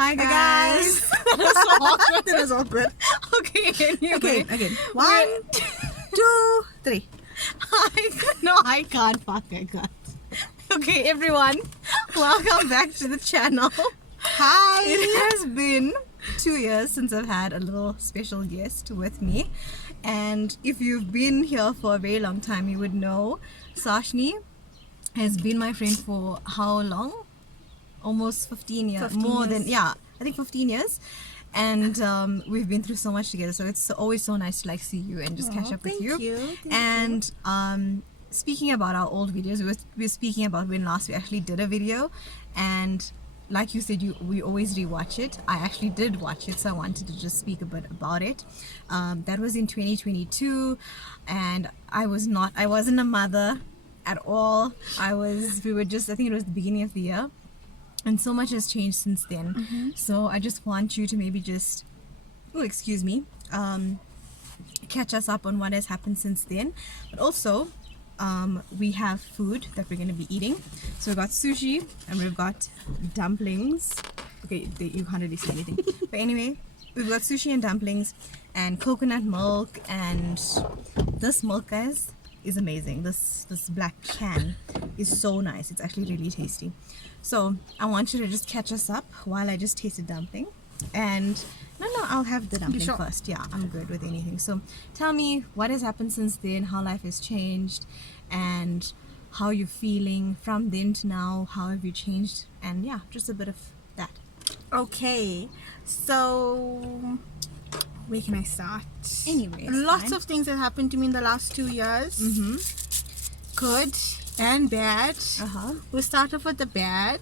Hi guys. That was so awkward. That was awkward. Okay, anyway. Again. 1, 2, 3. I can't. Fuck, I can't. Okay, everyone. Welcome back to the channel. Hi. It has been 2 years since I've had a little special guest with me. And if you've been here for a very long time, you would know Shashni has been my friend for how long? Almost 15 years. 15 years. I think 15 years. And we've been through so much together. So it's always so nice to see you and just catch up with you. Thank you. Speaking about our old videos, we were speaking about when last we actually did a video. And like you said, we always rewatch it. I actually did watch it, so I wanted to just speak a bit about it. That was in 2022, and I wasn't a mother at all. I think it was the beginning of the year, and so much has changed since then. Mm-hmm. So I just want you to maybe just, catch us up on what has happened since then, but also we have food that we're going to be eating. So we've got sushi and we've got dumplings. Okay, you can't really see anything. But anyway, we've got sushi and dumplings and coconut milk, and this milk, guys, is amazing. This black can is so nice. It's actually really tasty. So I want you to just catch us up while I just taste a dumpling. And no, I'll have the dumpling first. Yeah, I'm good with anything. So tell me what has happened since then, how life has changed, and how you're feeling from then to now. How have you changed? And yeah, just a bit of that. Okay, so where can I start? Anyway, lots of things that happened to me in the last 2 years. Good and bad. We'll start off with the bad.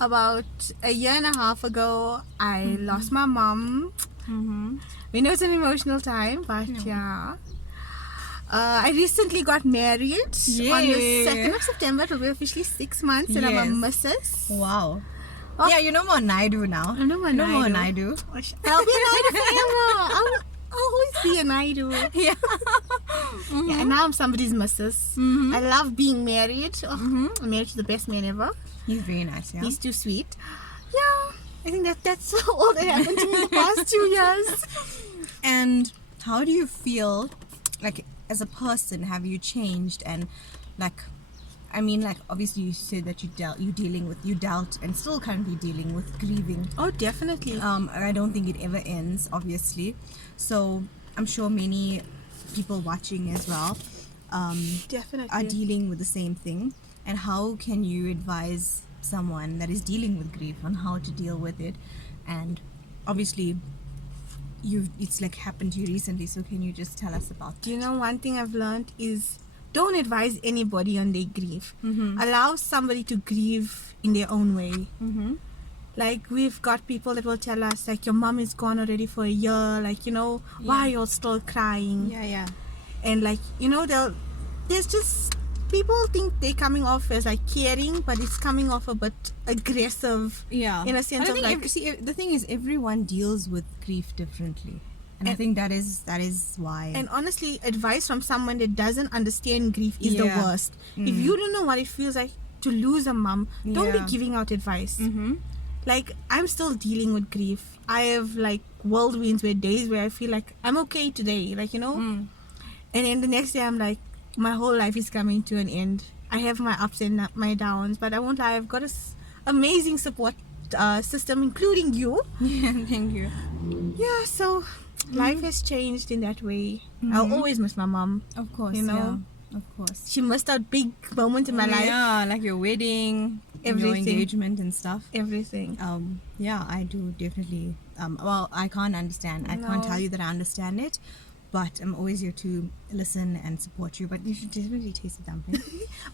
About a year and a half ago, I lost my mom. We know it's an emotional time, but yeah. I recently got married on the 2nd of September. It will be officially 6 months, and I'm a missus. Wow. Oh. Yeah, you know more Naidoo now. I know more Naidoo. I'll be a Naidoo forever. I'll always be a Naidoo. Yeah. Yeah, and now I'm somebody's missus. I love being married. I'm married to the best man ever. He's very nice, yeah. He's too sweet. Yeah, I think that's all that happened to me in the past 2 years. And how do you feel, as a person, have you changed? And obviously you said that you dealt and still currently dealing with grieving. Oh, definitely. I don't think it ever ends, obviously. So I'm sure many people watching as well definitely are dealing with the same thing. And how can you advise someone that is dealing with grief on how to deal with it? And obviously it's happened to you recently, so can you just tell us about that? You know, one thing I've learned is don't advise anybody on their grief. Allow somebody to grieve in their own way. We've got people that will tell us, your mom is gone already for a year, why you're still crying. And there's just people think they're coming off as caring, but it's coming off a bit aggressive. Yeah. In a sense of the thing is, everyone deals with grief differently. And I think that is why. And honestly, advice from someone that doesn't understand grief is the worst. If you don't know what it feels like to lose a mom, don't be giving out advice. I'm still dealing with grief. I have whirlwinds, days where I feel like I'm okay today, and then the next day I'm like, my whole life is coming to an end. I have my ups and my downs, but I won't lie, I've got an amazing support system, including you. Yeah, thank you. Yeah, so life has changed in that way. I'll always miss my mom. Of course, of course. She missed out big moments in my life. Yeah, like your wedding, your engagement and stuff. Everything. Yeah, I do definitely. Well, I can't understand. I can't tell you that I understand it. But I'm always here to listen and support you. But you should definitely taste the dumpling.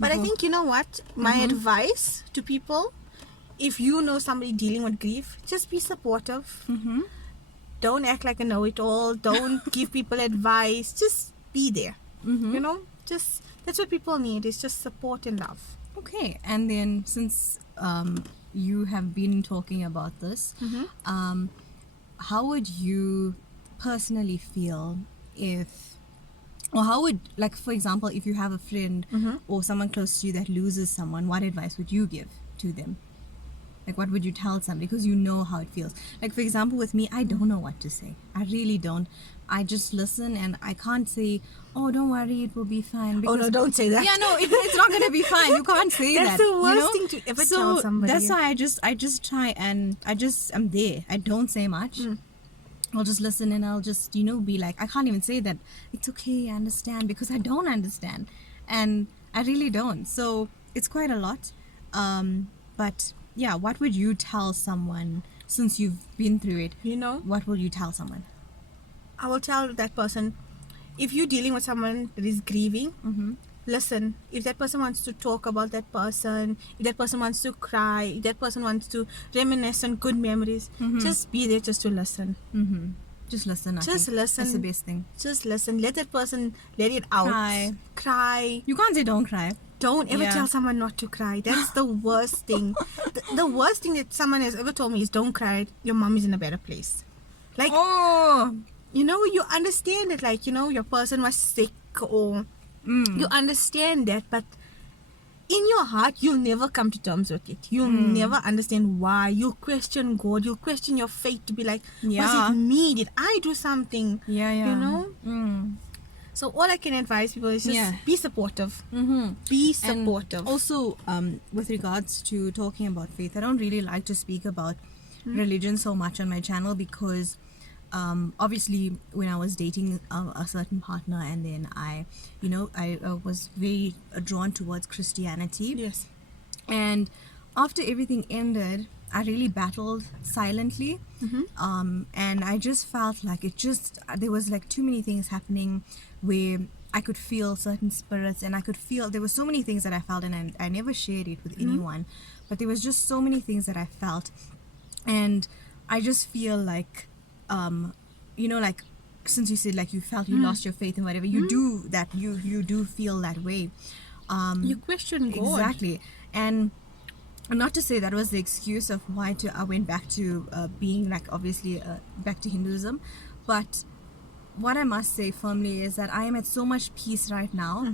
But I think, you know what? My advice to people, if you know somebody dealing with grief, just be supportive. Don't act like a know-it-all. Don't give people advice. Just be there. That's what people need. It's just support and love. Okay. And then since you have been talking about this, how would you personally feel for example, if you have a friend or someone close to you that loses someone, what advice would you give to them? Like, what would you tell somebody? Because you know how it feels. Like, for example, with me, I don't know what to say. I really don't. I just listen, and I can't say, oh, don't worry, it will be fine. Because, no, don't say that. Yeah, no, it's not going to be fine. You can't say That's that. That's the worst thing to ever tell somebody. That's why I just try, and I'm there. I don't say much. I'll just listen, and I'll just, be like, I can't even say that it's okay, I understand, because I don't understand. And I really don't. So it's quite a lot. But yeah, what would you tell someone since you've been through it? What will you tell someone? I will tell that person, if you're dealing with someone that is grieving, listen. If that person wants to talk about that person, if that person wants to cry, if that person wants to reminisce on good memories, just be there just to listen. Just listen. Listen. That's the best thing. Just listen. Let that person let it out. Cry. You can't say don't cry. Don't ever tell someone not to cry. That's the worst thing. The worst thing that someone has ever told me is don't cry. Your mom is in a better place. Like, you understand it. Like, your person was sick or you understand that. But in your heart, you'll never come to terms with it. You'll never understand why. You'll question God. You'll question your faith to be like, was it me? Did I do something? So all I can advise people is just be supportive. Be supportive. And also, with regards to talking about faith, I don't really like to speak about religion so much on my channel because obviously when I was dating a certain partner, and then I was very drawn towards Christianity. Yes. And after everything ended, I really battled silently. And I just felt like there was like too many things happening where I could feel certain spirits, and I could feel, there were so many things that I felt, and I never shared it with anyone, but there was just so many things that I felt. And I just feel like, like since you said like you felt you lost your faith and whatever, you do that, you do feel that way. You question God. Exactly. And not to say that was the excuse of why I went back to being like obviously back to Hinduism, but what I must say firmly is that I am at so much peace right now.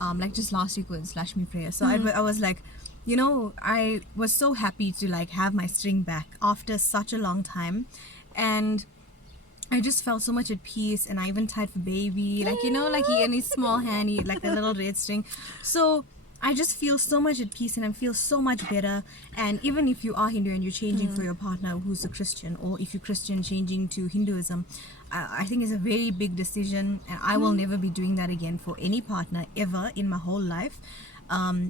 Like just last week was Shashni prayer, so I was like, I was so happy to like have my string back after such a long time, and I just felt so much at peace. And I even tied for baby, like like he and his small hand, he like a little red string. So I just feel so much at peace, and I feel so much better. And even if you are Hindu and you're changing for your partner who's a Christian, or if you're Christian changing to Hinduism, I think it's a very big decision, and I will never be doing that again for any partner ever in my whole life.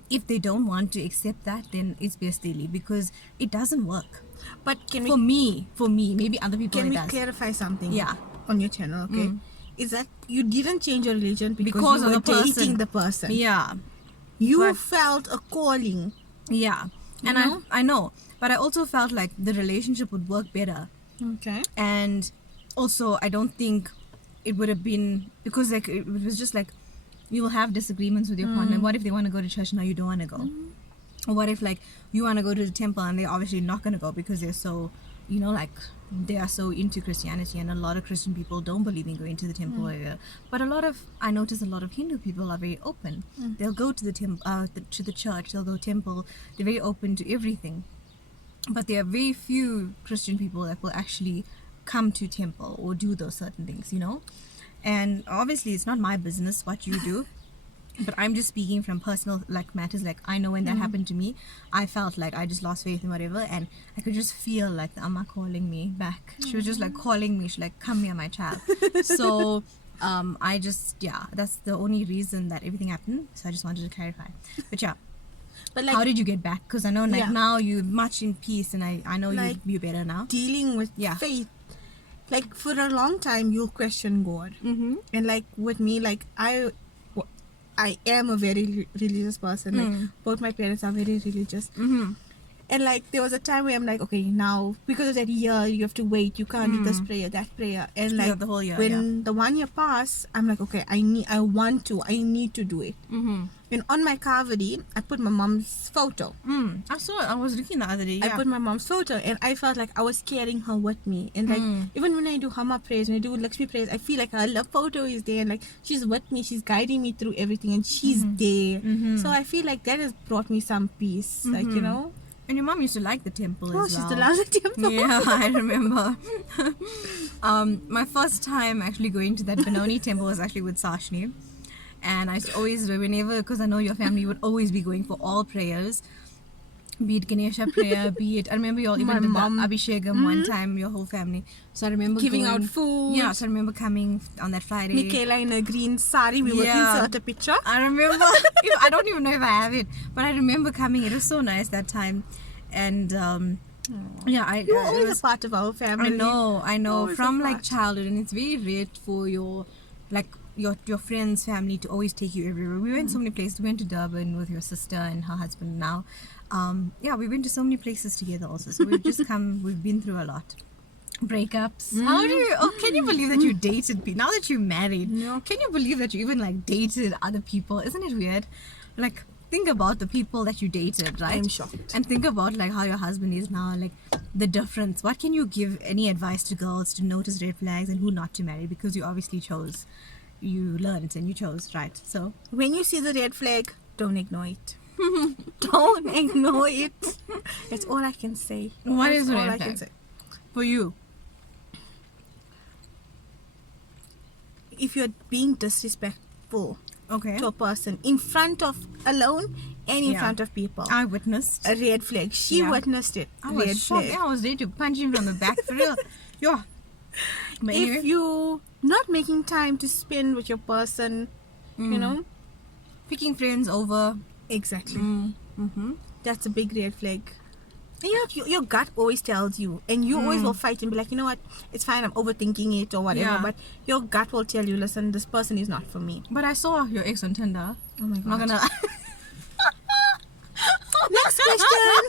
If they don't want to accept that, then it's best they leave, because it doesn't work. But for me, maybe other people can it we does. clarify something? Yeah. On your channel, okay? Is that you didn't change your religion because you were dating the person? Yeah. You felt a calling. Yeah. And I know, but I also felt like the relationship would work better. Okay. And also, I don't think it would have been, because like it was just like you will have disagreements with your partner. What if they want to go to church now you don't want to go? Or what if like you want to go to the temple and they're obviously not going to go because they're so, like they are so into Christianity, and a lot of Christian people don't believe in going to the temple area. But I notice a lot of Hindu people are very open. They'll go to the to the church, they'll go temple. They're very open to everything. But there are very few Christian people that will actually come to temple or do those certain things, And obviously it's not my business what you do, but I'm just speaking from personal like matters. Like I know when that happened to me, I felt like I just lost faith and whatever, and I could just feel like the Amma calling me back. She was just like calling me. She's like, come here, my child. So I just, that's the only reason that everything happened. So I just wanted to clarify. But yeah. But like, how did you get back? Because I know like now you're much in peace, and I know like, you're better now. Dealing with faith. Like for a long time you'll question God. And like with me, like I am a very religious person. Like both my parents are very religious. And like there was a time where I'm like, okay, now because of that year you have to wait, you can't do this prayer, that prayer, and like the whole year, when the 1 year passed, I'm like, okay, I need to do it. And on my kavadi I put my mom's photo. I saw it. I was looking the other day. I put my mom's photo, and I felt like I was carrying her with me. And like even when I do Hama prayers, when I do Lakshmi prayers, I feel like her photo is there, and like she's with me, she's guiding me through everything, and she's there. So I feel like that has brought me some peace. Like And your mom used to like the temple as well. She used to love the temple. Yeah, I remember. My first time actually going to that Benoni temple was actually with Shashni. And I used to always, whenever, because I know your family would always be going for all prayers, be it Ganesha prayer, be it, I remember you all even did the Abhishekam one time, your whole family. So I remember giving out food. Yeah, so I remember coming on that Friday. Michaela in a green sari, we will insert a picture. I remember, I don't even know if I have it, but I remember coming. It was so nice that time. And yeah, you were always a part of our family. I know, from like childhood, and it's very rare for your friends' family to always take you everywhere. We went so many places. We went to Durban with your sister and her husband now. Yeah, we went to so many places together also. So we've been through a lot. Breakups. Can you believe that you dated people? Now that you're married, can you believe that you even like dated other people? Isn't it weird? Like, think about the people that you dated, right? I'm shocked. And think about like how your husband is now, like the difference. What can you give any advice to girls to notice red flags and who not to marry? Because you obviously chose. You learned and you chose, right? So when you see the red flag, don't ignore it. Don't ignore it. That's all I can say. What is the red flag for you? If you're being disrespectful to a person in front of alone and in front of people, I witnessed a red flag. She witnessed it. I was shocked. I was ready to punch him from the back for real. Yeah. But if you not making time to spend with your person, you know, picking friends over, exactly. That's a big red flag. And your gut always tells you, and you always will fight and be like, you know what, it's fine, I'm overthinking it or whatever. But your gut will tell you, listen, this person is not for me. But I saw your ex on Tinder. Oh my god. Not gonna. Next question.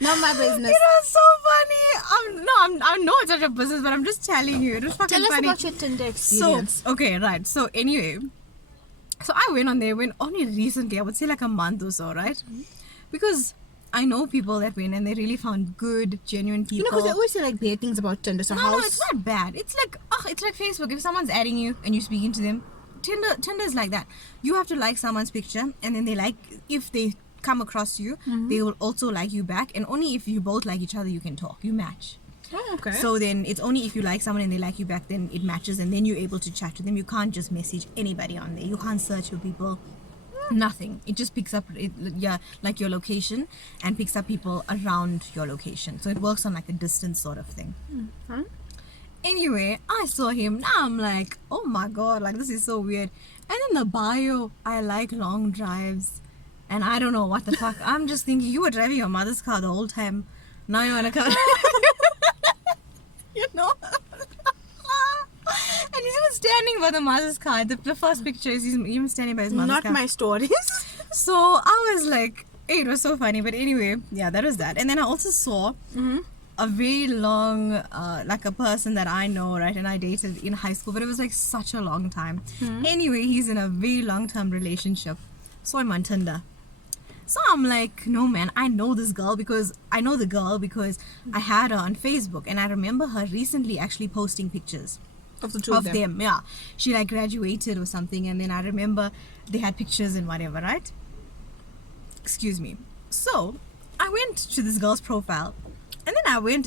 Not my business. It was so funny. I know it's not your business, but I'm just telling you. It was fucking funny. Tell us about your Tinder experience. So, okay, right. So anyway, I went on there only recently. I would say like a month or so, right? Because I know people that went and they really found good, genuine people. You know, because they always say like bad things about Tinder. So no, it's not bad. It's like Facebook. If someone's adding you and you're speaking to them, Tinder is like that. You have to like someone's picture, and then if they come across you, they will also like you back, and only if you both like each other you can talk, you match. Okay. So then it's only if you like someone and they like you back, then it matches, and then you're able to chat to them. You can't just message anybody on there. You can't search for people. Nothing. It just picks up like your location and picks up people around your location. So it works on like a distance sort of thing. Anyway, I saw him. Now I'm like, oh my god, like this is so weird. And in the bio, I like long drives. And I don't know what the fuck. I'm just thinking, you were driving your mother's car the whole time. Now you want to come. You know? And he's even standing by the mother's car. The first picture is he's even standing by his mother's car. Not my stories. So I was like, hey, it was so funny. But anyway, yeah, that was that. And then I also saw a very long, like a person that I know, right? And I dated in high school, but it was like such a long time. Anyway, he's in a very long-term relationship. So I'm on Tinder. So I'm like, no man, I know the girl because I had her on Facebook, and I remember her recently actually posting pictures of the two of them. Yeah, she like graduated or something, and then I remember they had pictures and whatever, right? Excuse me. So I went to this girl's profile, and then I went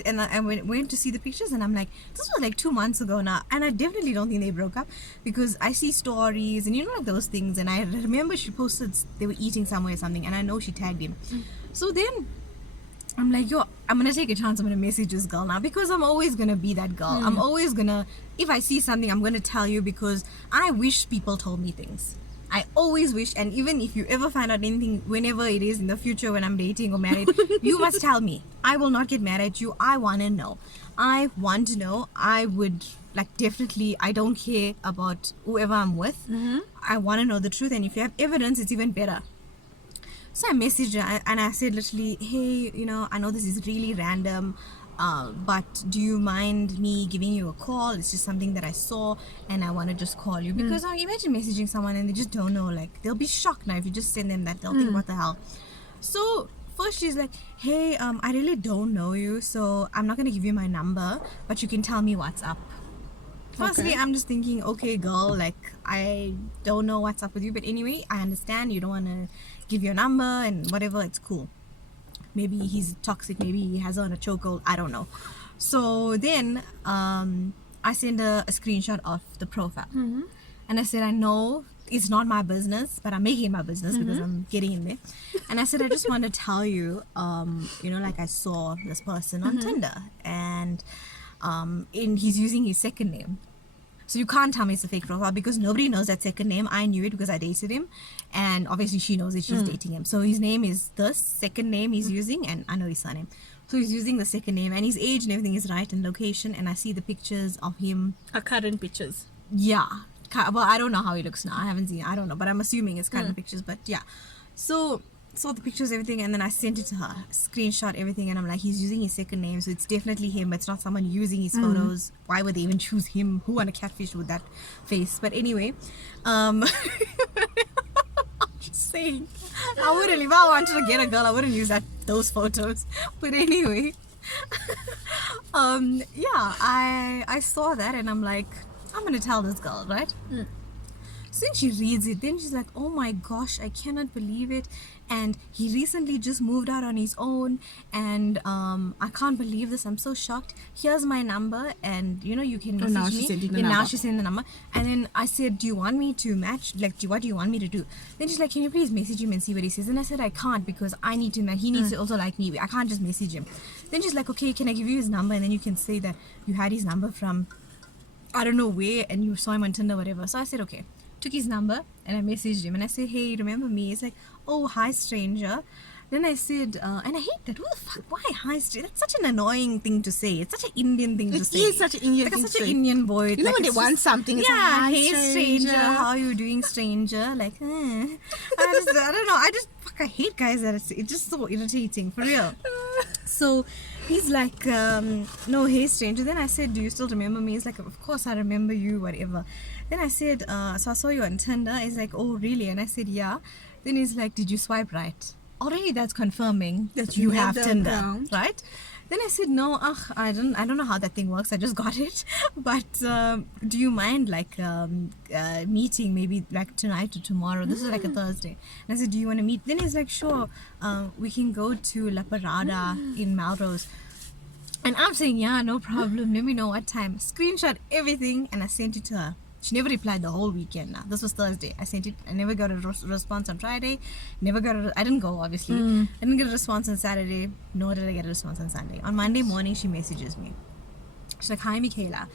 to see the pictures, and I'm like, this was like 2 months ago now, and I definitely don't think they broke up, because I see stories and you know, like those things, and I remember she posted they were eating somewhere or something, and I know she tagged him. So then I'm like, yo, I'm gonna take a chance. I'm gonna message this girl now, because I'm always gonna be that girl. I'm always gonna, if I see something, I'm gonna tell you, because I wish people told me things. I always wish. And even if you ever find out anything, whenever it is in the future when I'm dating or married, you must tell me. I will not get mad at you. I want to know. I would like, definitely, I don't care about whoever I'm with. I want to know the truth, and if you have evidence, it's even better. So I messaged her and I said literally, hey, you know, I know this is really random, but do you mind me giving you a call? It's just something that I saw and I want to just call you, because imagine messaging someone and they just don't know, like they'll be shocked now if you just send them that. They'll think, what the hell. So first she's like, hey, I really don't know you, so I'm not gonna give you my number, but you can tell me what's up. Firstly, I'm just thinking, okay girl, like I don't know what's up with you, but anyway, I understand you don't want to give your number and whatever, it's cool. maybe he's toxic, maybe he has her on a chokehold, I don't know. So then I sent her a screenshot of the profile. And I said, I know it's not my business, but I'm making it my business because I'm getting in there. And I said, I just want to tell you, like I saw this person on Tinder, and he's using his second name. So you can't tell me it's a fake profile because nobody knows that second name. I knew it because I dated him, and obviously she knows that she's dating him. So his name is this second name he's using, and I know his surname. So he's using the second name, and his age and everything is right, and location, and I see the pictures of him. Current pictures. Yeah. Well, I don't know how he looks now. I haven't seen it. I don't know, but I'm assuming it's current pictures. But yeah, so saw the pictures, everything, and then I sent it to her, screenshot everything, and I'm like, he's using his second name, so it's definitely him. It's not someone using his photos. Why would they even choose him? Who want a catfish with that face? But anyway, I'm just saying, I wouldn't. If I wanted to get a girl, I wouldn't use those photos. But anyway, I saw that, and I'm like, I'm gonna tell this girl, right? So then she reads it, then she's like, oh my gosh, I cannot believe it, and he recently just moved out on his own, and I can't believe this, I'm so shocked. Here's my number, and you can message now me. she's sending the Now number. she's sending the number. And then I said, do you want me to match, like, what do you want me to do? Then she's like, can you please message him and see what he says? And I said, I can't, because I need to match. He needs to also like me. I can't just message him. Then she's like, okay, can I give you his number, and then you can say that you had his number from I don't know where, and you saw him on Tinder, whatever. So I said, okay. Took his number, and I messaged him, and I said, hey, remember me? It's like, oh, hi, stranger. Then I said, and I hate that. Who the fuck? Why hi, stranger? That's such an annoying thing to say. It's such an Indian thing to say. It is such an Indian thing Like, to such say. an Indian boy. You know when they want something, it's yeah, like, hi, hey, stranger. How are you doing, stranger? Like, I don't know. I hate guys that it's just so irritating, for real. So he's like, no, hey, stranger. Then I said, do you still remember me? He's like, of course I remember you, whatever. Then I said, so I saw you on Tinder. He's like, oh, really? And I said, yeah. Then he's like, did you swipe right? Already that's confirming that you have Tinder, account. right? Then I said, no, I don't know how that thing works. I just got it. But do you mind like meeting maybe like tonight or tomorrow? This is like a Thursday. And I said, do you want to meet? Then he's like, sure. We can go to La Parada in Melrose. And I'm saying, yeah, no problem. Let me know what time. Screenshot everything, and I sent it to her. She never replied the whole weekend. Now this was Thursday. I sent it. I never got a response on Friday. I didn't go, obviously. I didn't get a response on Saturday, nor did I get a response on Sunday. On Monday morning, she messages me. She's like, hi, Michaela.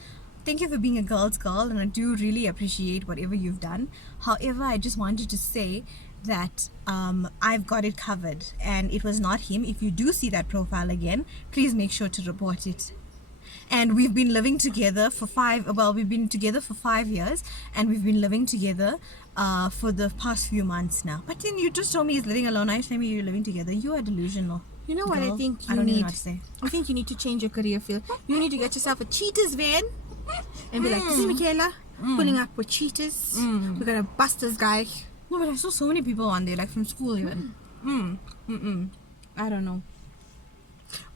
Thank you for being a girl's girl, and I do really appreciate whatever you've done. However, I just wanted to say that I've got it covered, and it was not him. If you do see that profile again, please make sure to report it. And we've been living together for 5 years, and we've been living together for the past few months now. But then you just told me he's living alone. I telling me you're living together. You are delusional. You know what girl. I think I you don't even know need? what to say. I think you need to change your career field. You need to get yourself a cheaters van and be like, this is Michaela, pulling up with cheaters. We're going to bust this guy. No, but I saw so many people on there, like from school even. I don't know.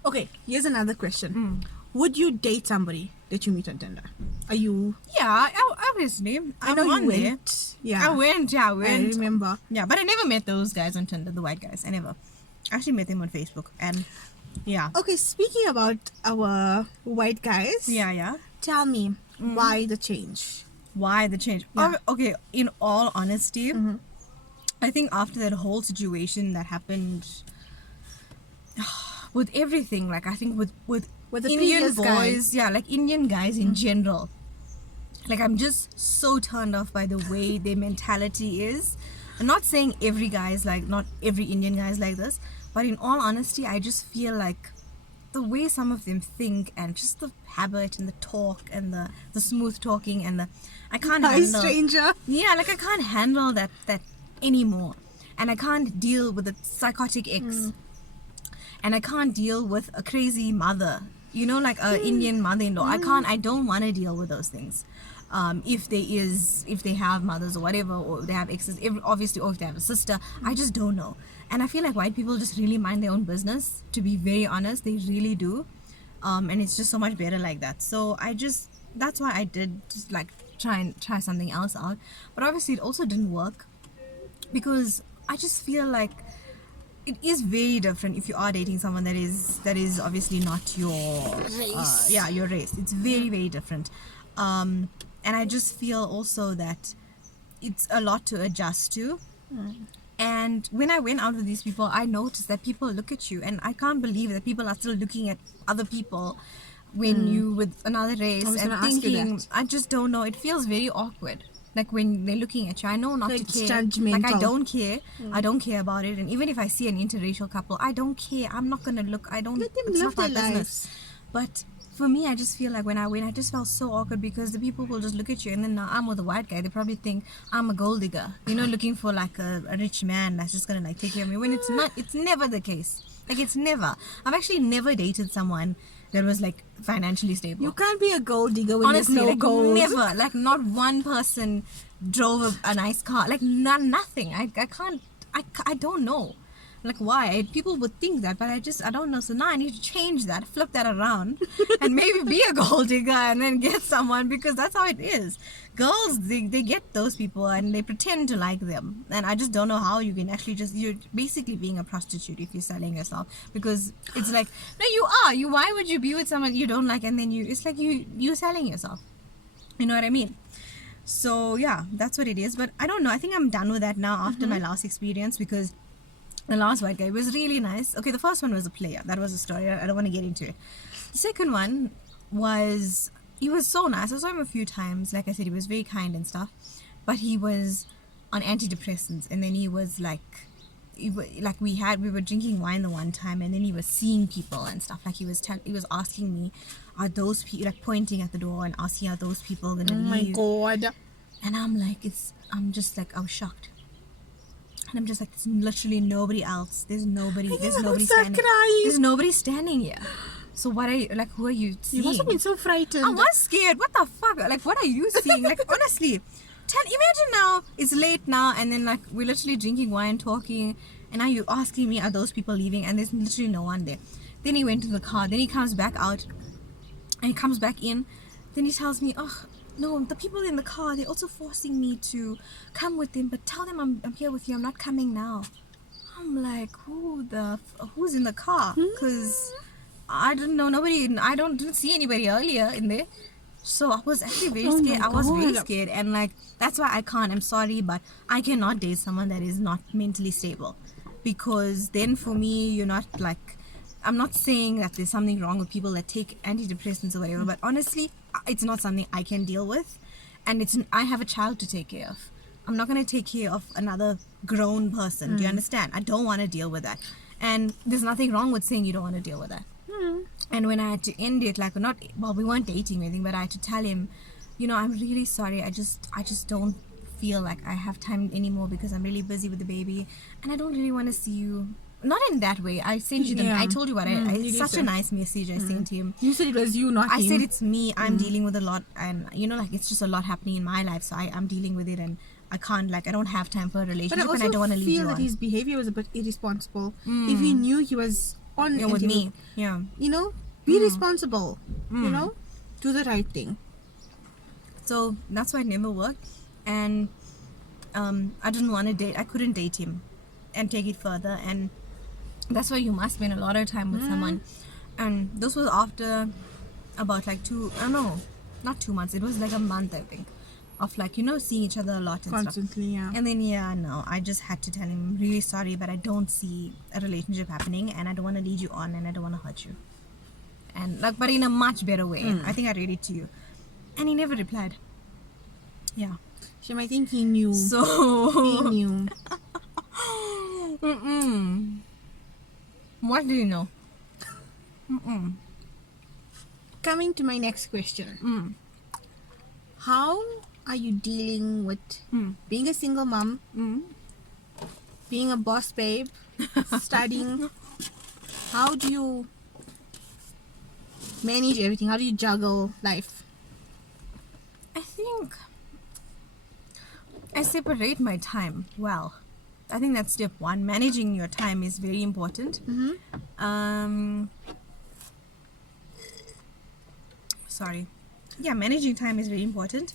Okay, here's another question. Would you date somebody that you meet on Tinder? Are you... Yeah, obviously. I know I'm you on there. went. Yeah. I went. I remember. Yeah, but I never met those guys on Tinder, the white guys. I never. I actually met them on Facebook. And yeah. Okay, speaking about our white guys. Yeah. Tell me, why the change? Why the change? Yeah. Okay, in all honesty, I think after that whole situation that happened with with the Indian previous boys, guys. yeah, like Indian guys in general. Like, I'm just so turned off by the way their mentality is. I'm not saying every guy is like, not every Indian guy is like this, but in all honesty, I just feel like the way some of them think, and just the habit and the talk and the smooth talking and I can't Hi, handle. stranger. Yeah, like I can't handle that anymore, and I can't deal with a psychotic ex, and I can't deal with a crazy mother. Like a Indian mother-in-law. I don't want to deal with those things. If they have mothers or whatever, or they have exes, obviously, or if they have a sister, I just don't know. And I feel like white people just really mind their own business. To be very honest, they really do. And it's just so much better like that. So that's why I did just like try something else out. But obviously, it also didn't work because I just feel like it is very different if you are dating someone that is obviously not your race. Your race. It's very, very different. And I just feel also that it's a lot to adjust to. And when I went out with these people, I noticed that people look at you, and I can't believe that people are still looking at other people when you with another race and thinking, I just don't know. It feels very awkward. Like when they're looking at you, I know not to care. Judgmental. Like I don't care. I don't care about it. And even if I see an interracial couple, I don't care. I'm not gonna look. I don't. Let them it's live not my their business. But for me, I just feel like when I went, I just felt so awkward because the people will just look at you, and then now I'm with a white guy. They probably think I'm a gold digger, looking for like a rich man that's just gonna like take care of me. When it's not, it's never the case. Like it's never. I've actually never dated someone that was like financially stable. You can't be a gold digger when Honestly, there's no like gold. never. Like not one person drove a nice car. Like nothing. I can't. I don't know. Like why people would think that, but I don't know. So now I need to change that, flip that around, and maybe be a gold digger and then get someone, because that's how it is. Girls, they get those people and they pretend to like them, and I just don't know how you can actually you're basically being a prostitute if you're selling yourself, because it's like, no, you are. Why would you be with someone you don't like and then it's like you're selling yourself. You know what I mean? So yeah, that's what it is. But I don't know. I think I'm done with that now after my last experience, because the last white guy was really nice. Okay, the first one was a player. That was a story. I don't want to get into it. The second one he was so nice. I saw him a few times. Like I said, he was very kind and stuff. But he was on antidepressants. And then he was like we were drinking wine the one time, and then he was seeing people and stuff. Like he was asking me, are those people, like pointing at the door and asking, are those people going to leave? Oh my God. And I'm I was shocked. And I'm just like, there's literally nobody else. There's nobody standing. Crying. There's nobody standing here. So what are you, like, who are you seeing? You must have been so frightened. I was scared. What the fuck? Like, what are you seeing? Like, honestly, imagine now, it's late now, and then like, we're literally drinking wine, talking, and now you're asking me, are those people leaving? And there's literally no one there. Then he went to the car. Then he comes back out, and he comes back in. Then he tells me, oh, no, the people in the car, they're also forcing me to come with them, but tell them I'm here with you, I'm not coming now. I'm like, who's in the car? Because I didn't know didn't see anybody earlier in there. So I was actually very scared. I was very scared, and like, that's why I can't. I'm sorry, but I cannot date someone that is not mentally stable, because then for me, you're not like, I'm not saying that there's something wrong with people that take antidepressants or whatever, but honestly, it's not something I can deal with, and I have a child to take care of. I'm not going to take care of another grown person. Do you understand? I don't want to deal with that, and there's nothing wrong with saying you don't want to deal with that. And when I had to end it, like, we weren't dating or anything, but I had to tell him, I'm really sorry. I just don't feel like I have time anymore, because I'm really busy with the baby, and I don't really want to see you. Not in that way. I sent you I told you what it's such a nice message I sent him. You said it was you, not him. I said it's me. I'm dealing with a lot, and like, it's just a lot happening in my life, so I'm dealing with it, and I can't, like, I don't have time for a relationship, and I don't want to leave you on. I also feel that his behavior was a bit irresponsible. If he knew he was on with me, be responsible. Do the right thing. So that's why it never worked, and I didn't want to date. I couldn't date him and take it further, and that's why you must spend a lot of time with someone. And this was after about like not 2 months, it was like a month, I think, of like, seeing each other a lot and constantly stuff. And then I just had to tell him, really sorry, but I don't see a relationship happening, and I don't want to lead you on, and I don't want to hurt you, and like, but in a much better way. I think I read it to you, and he never replied. Shem, I think he knew. So he knew. What do you know? Coming to my next question. How are you dealing with being a single mom, being a boss babe, studying? How do you manage everything? How do you juggle life? I think I separate my time well. I think that's step one. Managing your time is very important. Managing time is very important,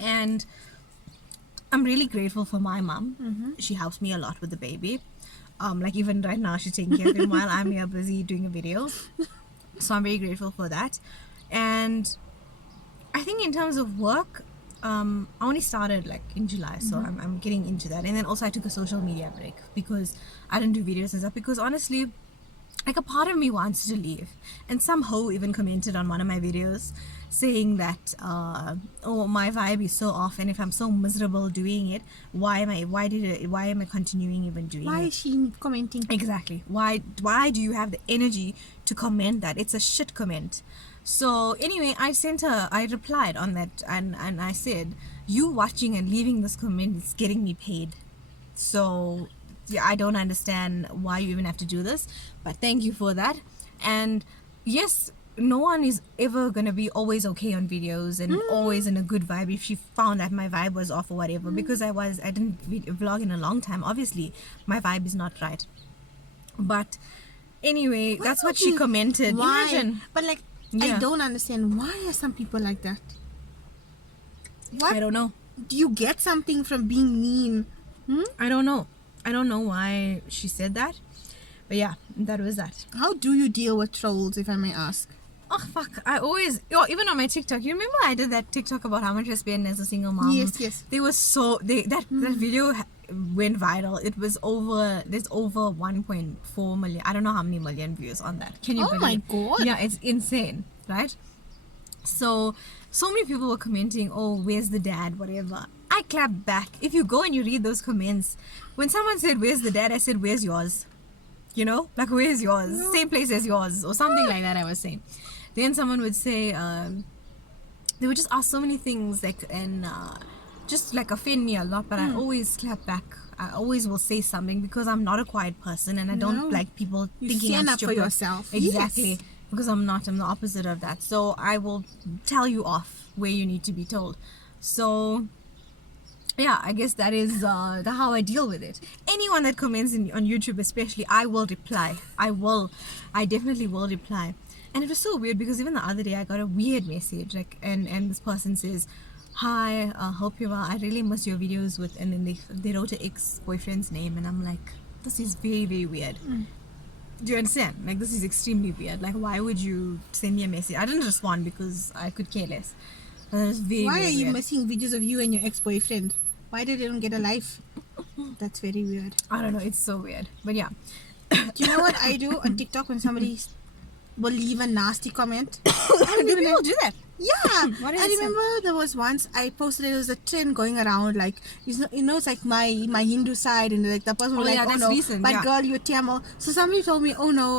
and I'm really grateful for my mom. She helps me a lot with the baby. Like even right now, she's taking care of him while I'm here busy doing a video. So I'm very grateful for that. And I think in terms of work, I only started like in July, so I'm getting into that. And then also I took a social media break because I didn't do videos and stuff, because honestly, like a part of me wants to leave. And some hoe even commented on one of my videos saying that oh, my vibe is so off, and if I'm so miserable doing it, why am I continuing even doing it? Why is she commenting? Exactly. Why do you have the energy to comment that? It's a shit comment. So anyway, I replied on that, and I said, you watching and leaving this comment is getting me paid. So yeah, I don't understand why you even have to do this, but thank you for that. And yes, no one is ever gonna be always okay on videos and always in a good vibe if she found that my vibe was off or whatever, because I didn't vlog in a long time. Obviously my vibe is not right, but anyway, that's what she commented. Why? Imagine. But like, Yeah. I don't understand, why are some people like that? What? I don't know. Do you get something from being mean? I don't know why she said that, but yeah, that was that. How do you deal with trolls, if I may ask? Oh fuck, I always, even on my TikTok, you remember I did that TikTok about how much I spend as a single mom? Yes. They were that video went viral. There's over 1.4 million, I don't know how many million views on that. Can you believe? My god. Yeah, it's insane, right? So many people were commenting, oh, where's the dad, whatever. I clapped back. If you go and you read those comments, when someone said where's the dad, I said where's yours? You know, like where's yours? No. Same place as yours, or something like that. I was saying. Then someone would say, they would just ask so many things, like, and just like offend me a lot, but I always clap back. I always will say something, because I'm not a quiet person, and I don't like people thinking I'm stand stupid. up for yourself. Exactly. Yes. Because I'm not. I'm the opposite of that. So I will tell you off where you need to be told. So yeah, I guess that is how I deal with it. Anyone that comments on YouTube especially, I will reply. I definitely will reply. And it was so weird, because even the other day I got a weird message, like, and this person says, hi, hope you're well, I really miss your videos with, and then they wrote an ex-boyfriend's name, and I'm like, this is very, very weird. Do you understand? Like, this is extremely weird. Like, why would you send me a message? I didn't respond because I could care less. But it was very, Why very are you weird. missing videos of you and your ex-boyfriend? Why did they don't get a life? That's very weird. I don't know, it's so weird. But yeah. Do you know what I do on TikTok when somebody will leave a nasty comment? People do that. Yeah. What did I it say? remember there was once I posted, it was a trend going around, like, it's like my Hindu side, and like the person was Oh, like, yeah, oh that's no, recent, but yeah. girl, you're Tamil. So somebody told me, oh no,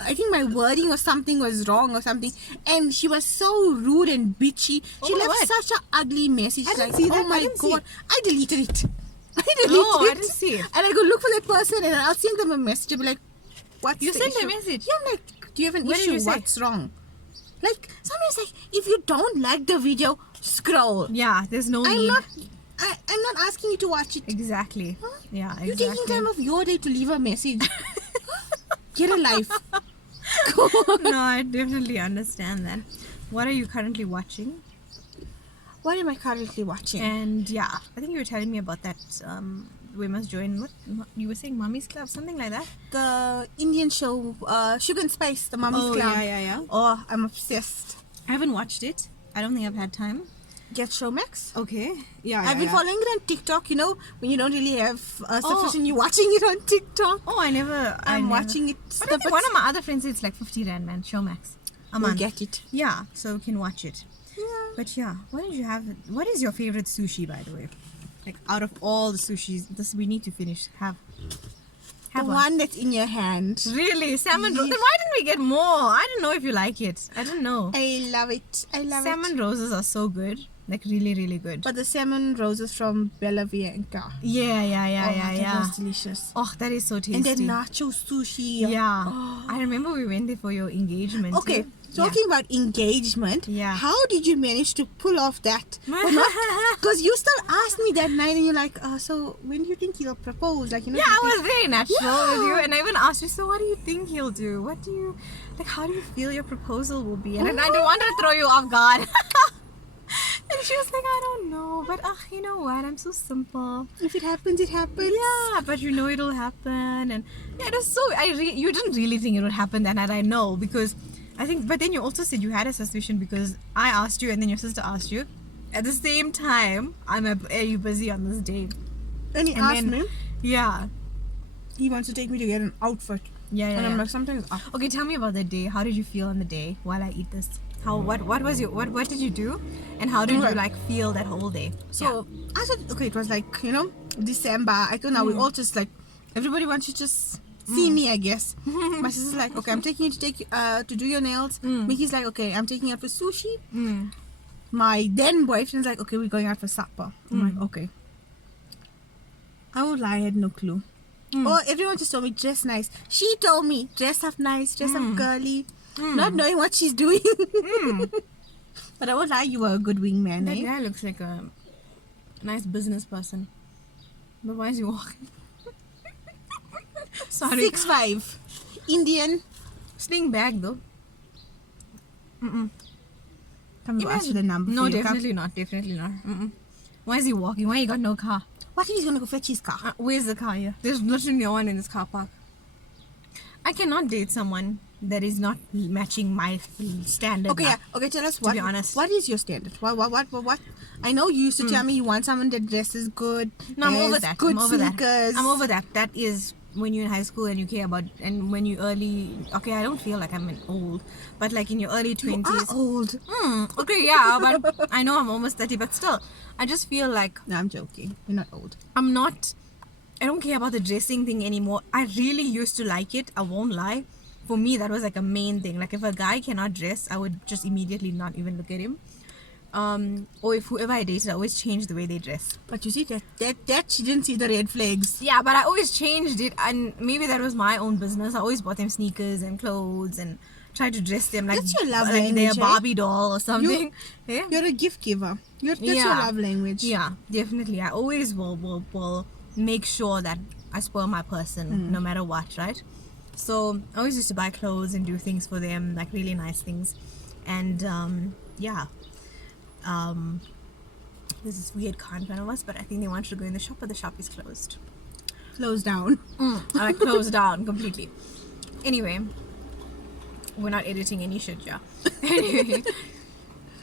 I think my wording or something was wrong or something, and she was so rude and bitchy. She Oh, left what? such an ugly message. I didn't Like, see that. oh I my didn't see god, it. I deleted it. I deleted No, it. I didn't see it. And I go look for that person, and I'll send them a message. I'll be like, what's You the sent a issue? message? Yeah, I'm like, do you have an What did issue? you say? What's wrong? Like, sometimes like, if you don't like the video, scroll. Yeah, there's no I'm need. not asking you to watch it. Exactly. Huh? Yeah, exactly. You're taking time of your day to leave a message. Get a life. No, I definitely understand that. What are you currently watching? What am I currently watching? And yeah, I think you were telling me about that. We must join. What you were saying? Mummy's Club, something like that. The Indian show, Sugar and Spice, the Mummy's Club. yeah. Oh, I'm obsessed. I haven't watched it. I don't think I've had time. Get Showmax. Okay. Yeah. I've been following it on TikTok, you know, when you don't really have Oh. sufficient, you're watching it on TikTok. Oh, I never. I'm watching it. But I think one of my other friends said it's like 50 rand, man. Showmax. A We'll month. get it. Yeah, so we can watch it. Yeah. But yeah, what did you have? What is your favorite sushi, by the way? Like out of all the sushis, this we need to finish. Have The one that's in your hand. Really, salmon rolls. Yes. Then why didn't we get more? I don't know if you like it. I don't know. I love it. I love Salmon it. roses are so good. Like really, really good. But the salmon roses from Bella Bianca. Yeah. That was delicious. Oh, that is so tasty. And then nacho sushi. Yeah. Oh. I remember we went there for your engagement. Okay, Yeah. talking about engagement, Yeah. how did you manage to pull off that? Because you still asked me that night, and you're like, so when do you think he'll propose? Like, you know, Yeah, I was very natural Yeah. with you, and I even asked you, so what do you think he'll do? What do you, like, how do you feel your proposal will be? And I don't want to throw you off guard. And she was like, I don't know, but you know what? I'm so simple. If it happens, it happens. Yeah, but you know it'll happen, and yeah, it was so. You didn't really think it would happen that night, I know, because I think. But then you also said you had a suspicion because I asked you, and then your sister asked you. At the same time, are you busy on this day? And he asked me. Yeah. He wants to take me to get an outfit. Yeah. And I'm like, sometimes. Okay, tell me about the day. How did you feel on the day while I eat this? What was your what did you do, and how did you like feel that whole day? So I said, okay, it was like, you know, December. I thought now we all just like, everybody wants to just see me, I guess. My sister's like, okay, I'm taking you to do your nails. Mickey's like, okay, I'm taking you out for sushi. My then boyfriend's like, okay, we're going out for supper. I'm like, okay. I won't lie, I had no clue. Oh, everyone just told me dress nice. She told me dress up nice, dress up girly. Not knowing what she's doing. But I won't lie, you were a good wingman, That eh? guy looks like a nice business person. But why is he walking? Sorry. 6'5", Indian. Sling bag though. Come to ask for the number. No, for your definitely car. not. Definitely not. Why is he walking? Why he got no car? What if he's gonna go fetch his car? Where's the car here? There's literally no one in this car park. I cannot date someone that is not matching my standard. Okay, okay. Tell us what. be honest. What is your standard? What? I know you used to tell me you want someone that dresses good. No, I'm over has that. Good I'm over sneakers. that. I'm over that. That is when you're in high school and you care about, and when you early. Okay, I don't feel like I'm old, but like in your early 20s. You are old. Okay, yeah, but I know I'm almost 30, but still, I just feel like No, I'm joking. You're not old. I don't care about the dressing thing anymore. I really used to like it. I won't lie. For me, that was like a main thing. Like if a guy cannot dress, I would just immediately not even look at him. Or if whoever I dated, I always changed the way they dress. But you see that she didn't see the red flags. Yeah, but I always changed it, and maybe that was my own business. I always bought them sneakers and clothes and tried to dress them like, That's your love like language, they're a Barbie doll or something. Yeah. You're a gift giver. That's your love language. Yeah, definitely. I always will make sure that I spoil my person no matter what, right? So I always used to buy clothes and do things for them, like really nice things. And this is weird content of us, but I think they wanted to go in the shop, but the shop is closed. Close down. I closed down completely. Anyway, we're not editing any shit, yeah. Anyway,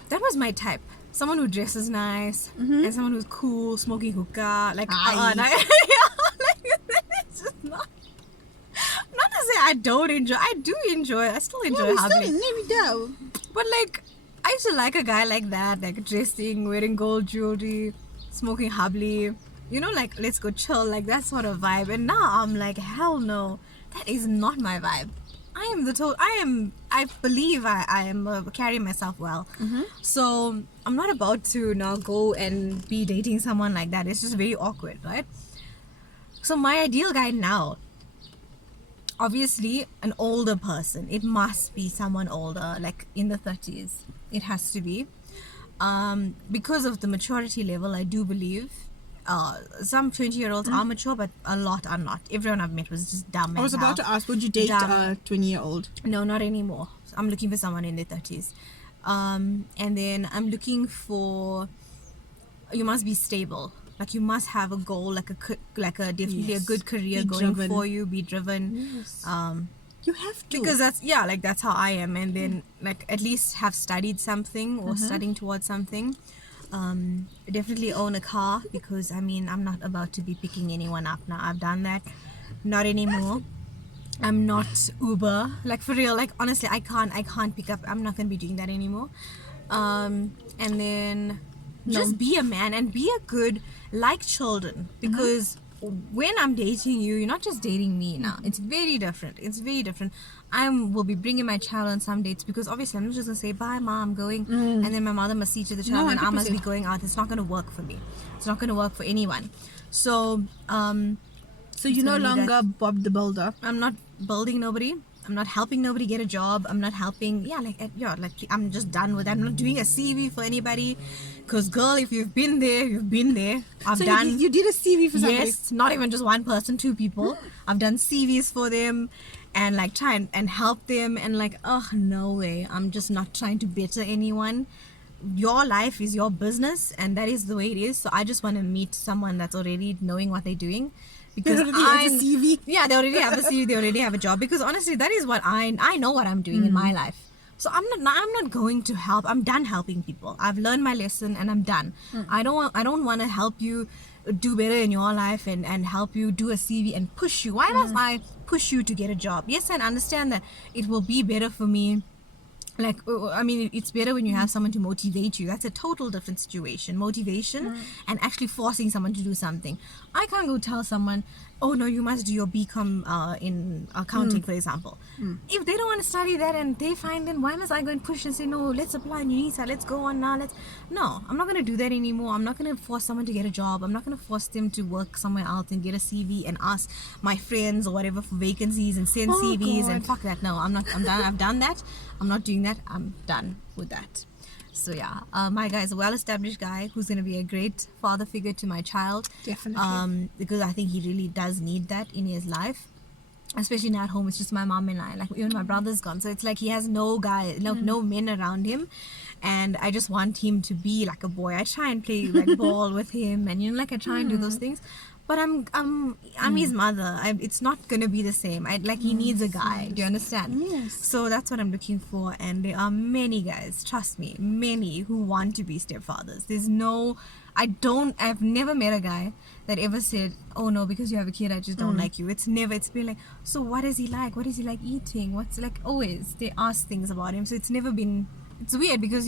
that was my type. Someone who dresses nice and someone who's cool, smoking hookah, like it's just not to say I don't enjoy. I do enjoy. I still enjoy hubbling. But like, I used to like a guy like that, like dressing, wearing gold jewelry, smoking hubbly. You know, like let's go chill, like that sort of vibe. And now I'm like, hell no, that is not my vibe. I believe I am carrying myself well. So I'm not about to now go and be dating someone like that. It's just very awkward, right? So my ideal guy now, obviously an older person. It must be someone older, like in the 30s. It has to be. Because of the maturity level, I do believe some 20-year-olds are mature, but a lot are not. Everyone I've met was just dumb. I was about to ask, would you date a 20-year-old? No, not anymore. I'm looking for someone in their 30s. And then I'm looking for, you must be stable. Like you must have a goal, like a definitely a good career going for you. Be driven. Yes. You have to. Because that's how I am. And then like at least have studied something or studying towards something. Definitely own a car, because I mean I'm not about to be picking anyone up now. I've done that. Not anymore. I'm not Uber, like for real, like honestly I can't pick up. I'm not gonna be doing that anymore. And then just be a man and be a good, like children, because when I'm dating you, you're not just dating me now. It's very different. I will be bringing my child on some dates, because obviously I'm not just gonna say bye mom, I'm going, and then my mother must see to the child and I must be going out. It's not gonna work for me. It's not gonna work for anyone. So so you're no longer Bob the Builder. I'm not building nobody. I'm not helping nobody get a job. I'm not helping. I'm just done with that. I'm not doing a CV for anybody. Because girl, if you've been there, you've been there. You did a CV for somebody? Yes, not even just one person, 2 people. I've done CVs for them and like try and help them, and like, oh no way. I'm just not trying to better anyone. your life is your business, and that is the way it is. So I just want to meet someone that's already knowing what they're doing, because They already have a CV. Yeah, they already have a CV, they already have a job, because honestly that is what I know what I'm doing in my life. So I'm not going to help. I'm done helping people. I've learned my lesson and I'm done. I don't want to help you do better in your life and help you do a CV and push you. Why must I push you to get a job? Yes, I understand that it will be better for me. Like, I mean, it's better when you have someone to motivate you. That's a total different situation. Motivation and actually forcing someone to do something. I can't go tell someone, oh no, you must do your BCom in accounting, for example. If they don't want to study that and they find, then why must I go and push and say, no, let's apply in UNISA, let's go on now, No, I'm not going to do that anymore. I'm not going to force someone to get a job. I'm not going to force them to work somewhere else and get a CV and ask my friends or whatever for vacancies and send CVs and fuck that. No, I'm done. I've done that. I'm not doing that. I'm done with that. So yeah, my guy is a well-established guy who's going to be a great father figure to my child. Definitely. Because I think he really does need that in his life. Especially now at home, it's just my mom and I. Like, even my brother's gone, so it's like he has no guy, no men around him, and I just want him to be like a boy. I try and play like ball with him, and I try and do those things. But I'm his mother. It's not gonna be the same. He needs a guy. Do you understand? Yes. So that's what I'm looking for, and there are many guys, trust me, many who want to be stepfathers. I've never met a guy that ever said, oh no, because you have a kid I just don't like you. It's been like, so what is he like? What is he like eating? What's like, always they ask things about him. So it's never been, it's weird because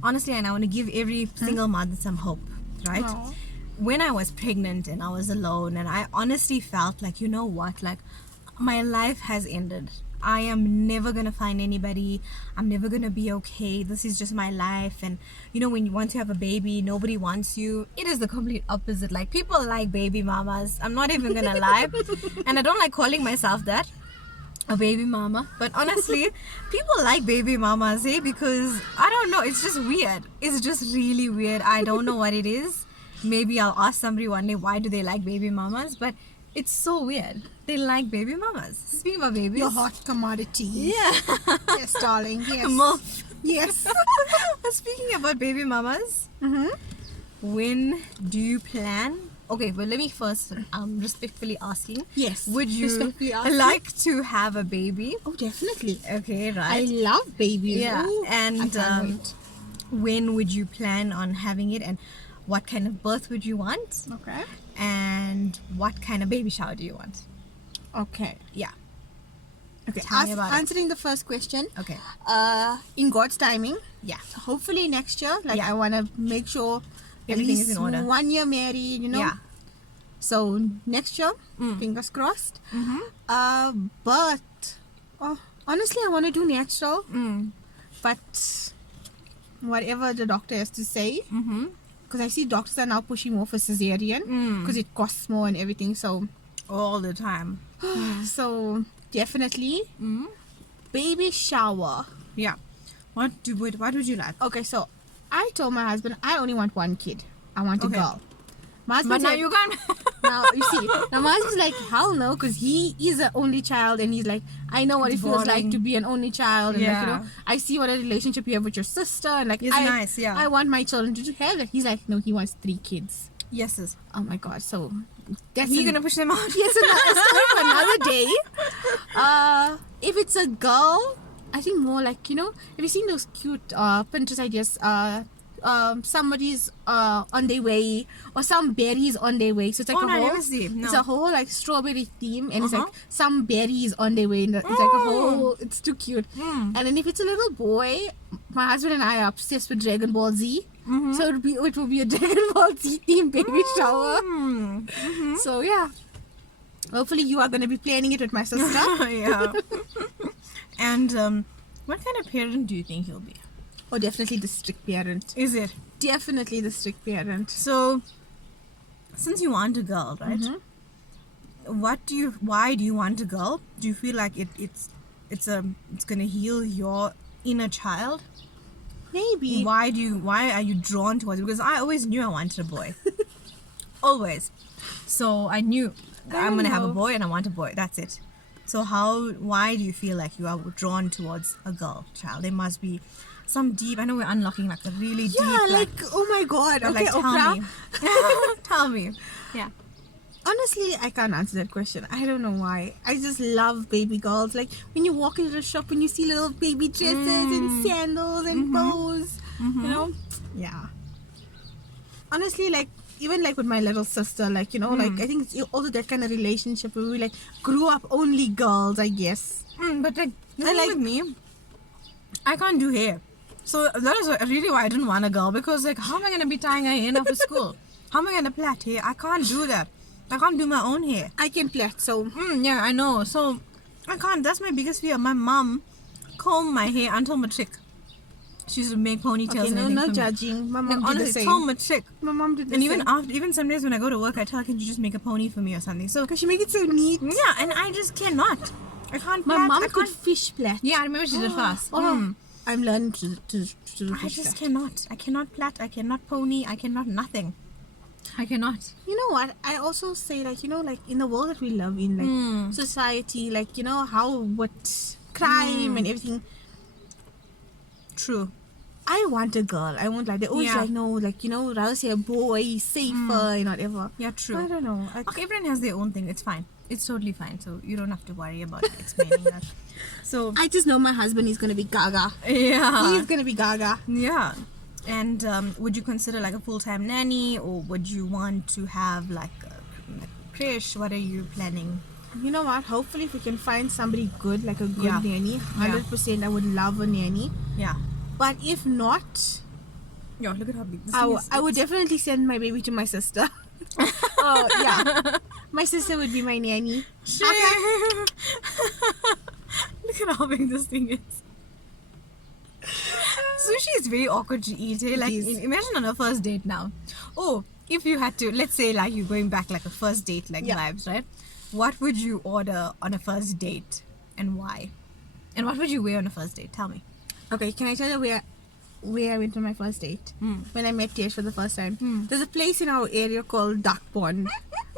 honestly, and I want to give every single mother some hope, right? Aww. When I was pregnant and I was alone, and I honestly felt like, you know what, like my life has ended. I am never gonna find anybody. I'm never gonna be okay. This is just my life. And when you want to have a baby, nobody wants you. It is the complete opposite. Like, people like baby mamas. I'm not even gonna lie. And I don't like calling myself that, a baby mama. But honestly, people like baby mamas, because I don't know. It's just weird. It's just really weird. I don't know what it is. Maybe I'll ask somebody one day, why do they like baby mamas? But it's so weird. They like baby mamas. Speaking about babies. Your hot commodity. Yeah. Yes, darling. Yes. MILF. Yes. Speaking about baby mamas, when do you plan? Okay, well, let me first respectfully asking. Yes. Would you respectfully asking. like to have a baby? Oh, definitely. Okay, I right. love babies. Yeah. Ooh, I And can't wait. when would you plan on having it, and what kind of birth would you want? Okay. And what kind of baby shower do you want? Okay. Yeah. Okay. Tell me about it. Answering the first question. Okay. In God's timing. Yeah. So hopefully next year. Yeah. I want to make sure Everything at is least in order. 1 year married. Yeah. So next year, fingers crossed. But honestly, I want to do natural. But whatever the doctor has to say. Because I see doctors are now pushing more for cesarean because it costs more and everything. So All the time. so definitely baby shower. Yeah. What would you like? Okay, so I told my husband I only want one kid. I want a Okay. girl. My But husband now said, you can't. now you see, now my husband's like, hell no, because he is an only child, and he's like, I know what It's it feels like boring. to be an only child, and Yeah. I see what a relationship you have with your sister, and like, It's nice, yeah. I want my children to have it. He's like, no, he wants 3 kids. Yes, sis. Oh my god, so that's You're gonna push them out. yes, another story for another day. If it's a girl, I think more like, have you seen those cute Pinterest ideas? Somebody's on their way, or some berries on their way. So it's like Oh, a no, I whole, never see. No. it's a whole like strawberry theme, and it's Uh-huh. like some berries on their way. And it's like a whole. It's too cute. And then if it's a little boy, my husband and I are obsessed with Dragon Ball Z. So it will be a Dragon Ball Z themed baby shower. So yeah, hopefully you are going to be planning it with my sister. Yeah. And what kind of parent do you think he'll be? Oh, definitely the strict parent. Is it? Definitely the strict parent. So, since you want a girl, right? Why do you want a girl? Do you feel like it's gonna heal your inner child? Maybe. Why are you drawn towards it? Because I always knew I wanted a boy. Always. So I knew that I I'm don't gonna have a know. boy and I want a boy. That's it. So why do you feel like you are drawn towards a girl child? There must be some deep, I know we're unlocking like a really deep. Yeah, like, oh my God. but, Okay, like, Oprah. tell me. Yeah. Honestly, I can't answer that question. I don't know why. I just love baby girls. Like, when you walk into the shop and you see little baby dresses and sandals and bows, you know? Yeah. Honestly, like, even like with my little sister, like, you know, like, I think it's also that kind of relationship where we like grew up only girls, I guess. But like, with me, I can't do hair. So that is really why I didn't want a girl, because like, how am I going to be tying her hair after school? How am I going to plait hair? I can't do that. I can't do my own hair. I can plait, so... yeah, I know. So, I can't. That's my biggest fear. My mom combed my hair until matric. She used to make ponytails and everything. No judging. My mom did the same. Till matric. My mom did the same. And even some days when I go to work, I tell her, can you just make a pony for me or something? So, because she make it so neat. Yeah, and I just cannot. I can't My plait. mom could fish plait. Yeah, I remember she did fast. I'm learning to do I fish just plait. cannot. I cannot plait. I cannot pony. I cannot nothing. I cannot. You know what? I also say, like, you know, like in the world that we live in, like society, like, you know, how what crime and everything. True. I want a girl. I won't like they always like no, like, you know, rather say a boy, safer and whatever. Yeah, true. I don't know. Okay, everyone has their own thing. It's fine. It's totally fine. So you don't have to worry about explaining that. So I just know my husband is gonna be Gaga. Yeah. He's gonna be Gaga. Yeah. And would you consider like a full-time nanny, or would you want to have like a creche? What are you planning? You know what? Hopefully, if we can find somebody good, like a good Yeah. nanny, 100%, I would love a nanny. Yeah. But if not, Yeah, look at how big this I would definitely send my baby to my sister. Oh, yeah. My sister would be my nanny. Look at how big this thing is. Sushi is very awkward to eat. Eh? Like, imagine on a first date now. Oh, if you had to, let's say like you're going back like a first date like vibes, right? What would you order on a first date and why? And what would you wear on a first date? Tell me. Okay, can I tell you where I went on my first date? When I met Tish for the first time. There's a place in our area called Duck Pond.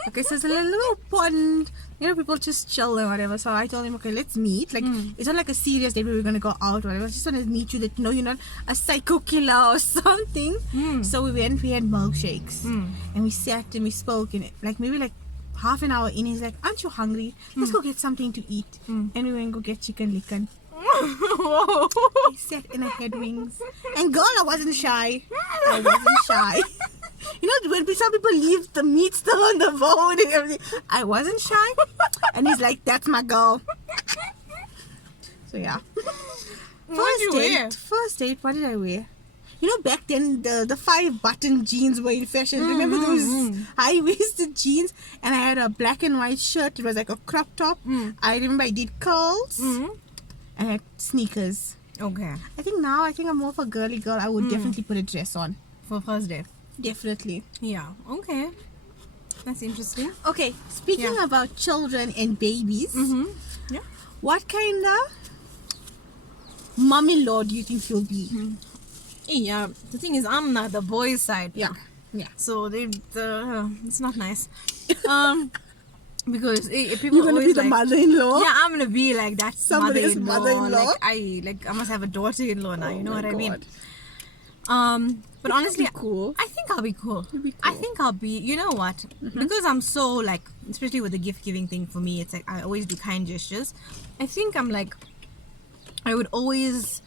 Okay, so it's a little pond. You know, people just chill and whatever. So I told him, okay, let's meet. Like, it's not like a serious date where we're gonna go out or whatever. I just want to meet you, that you're not a psycho killer or something. So we went. We had milkshakes, and we sat and we spoke. And like maybe like half an hour in, he's like, "Aren't you hungry? Let's go get something to eat." And we went and go get chicken licken. I sat and I had wings. And girl, I wasn't shy. I wasn't shy. You know, when some people leave the meat still on the bone and everything, I wasn't shy. And he's like, that's my girl. So yeah. First date, what did I wear? You know, back then the 5-button jeans were in fashion. Remember those high-waisted jeans? And I had a black and white shirt. It was like a crop top. I remember I did curls. And I had sneakers. Okay. I think I'm more of a girly girl. I would definitely put a dress on. For first date. Definitely. Yeah. Okay. That's interesting. Okay. Speaking about children and babies. Yeah. What kind of mom-in-law do you think you'll be? Yeah. The thing is, I'm not the boys' side. Yeah. Yeah. So it's not nice. Because people You're gonna always be the mother-in-law. Yeah, I'm gonna be like that Somebody's mother-in-law. Like I almost have a daughter-in-law now. You know what I mean? But honestly, cool. I think I'll be cool. You'll be cool. I think I'll be. You know what? Because I'm so like, especially with the gift giving thing for me, it's like I always do kind gestures. I think I'm like, I would always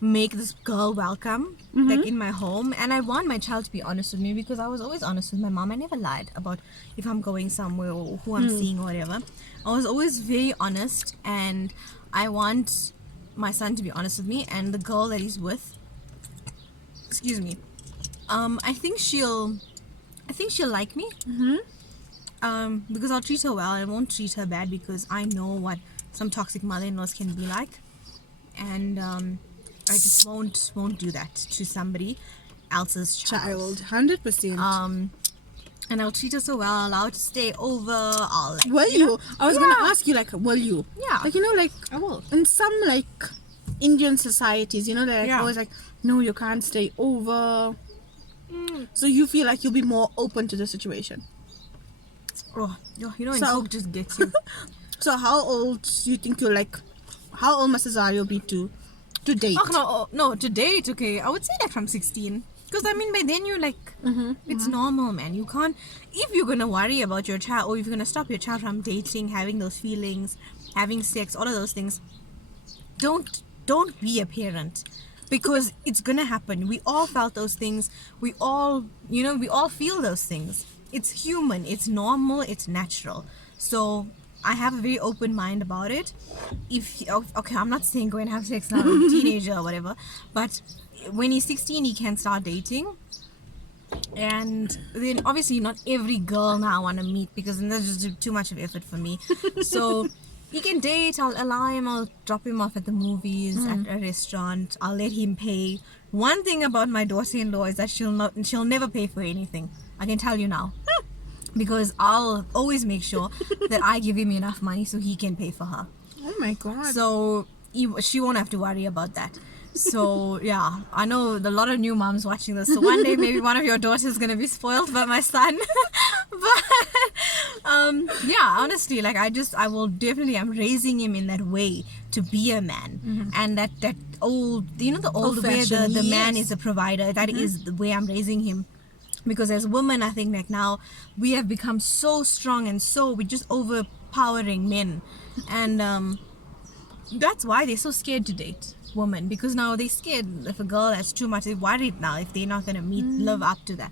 make this girl welcome like in my home, and I want my child to be honest with me, because I was always honest with my mom. I never lied about if I'm going somewhere or who I'm seeing or whatever. I was always very honest, and I want my son to be honest with me. And the girl that he's with, excuse me, I think she'll like me, because I'll treat her well. I won't treat her bad, because I know what some toxic mother-in-laws can be like, and I just won't do that to somebody else's child. 100%. And I'll treat her so well. I'll allow her to stay over. I'll like. Will you? I was gonna ask you, like, will you? Yeah. Like, you know, like I will. in some like Indian societies, you know, they're like, always like, no, you can't stay over. So you feel like you'll be more open to the situation. Oh, you know, when coke just gets you. So how old do you think you're like? How old must Azario be to date? No, to date, okay. I would say like from 16. Because I mean, by then you're like, it's normal, man. You can't, if you're gonna worry about your child, or if you're gonna stop your child from dating, having those feelings, having sex, all of those things, don't be a parent. Because it's gonna happen. We all felt those things. We all feel those things. It's human. It's normal. It's natural. So I have a very open mind about it. Okay, I'm not saying go and have sex now, as a teenager or whatever, but when he's 16, he can start dating. And then obviously not every girl now I want to meet, because then that's just too much of effort for me. So he can date. I'll allow him. I'll drop him off at the movies, at a restaurant. I'll let him pay. One thing about my daughter-in-law is that she'll never pay for anything. I can tell you now. Because I'll always make sure that I give him enough money so he can pay for her. Oh my god. So she won't have to worry about that. So yeah, I know a lot of new moms watching this. So one day maybe one of your daughters is gonna be spoiled by my son. But yeah, honestly, like I'm raising him in that way to be a man. And that old, the old way the man is a provider. That is the way I'm raising him. Because as women, I think like now we have become so strong and we're just overpowering men. And that's why they're so scared to date women, because now they're scared if a girl has too much. They're worried now if they're not gonna live up to that.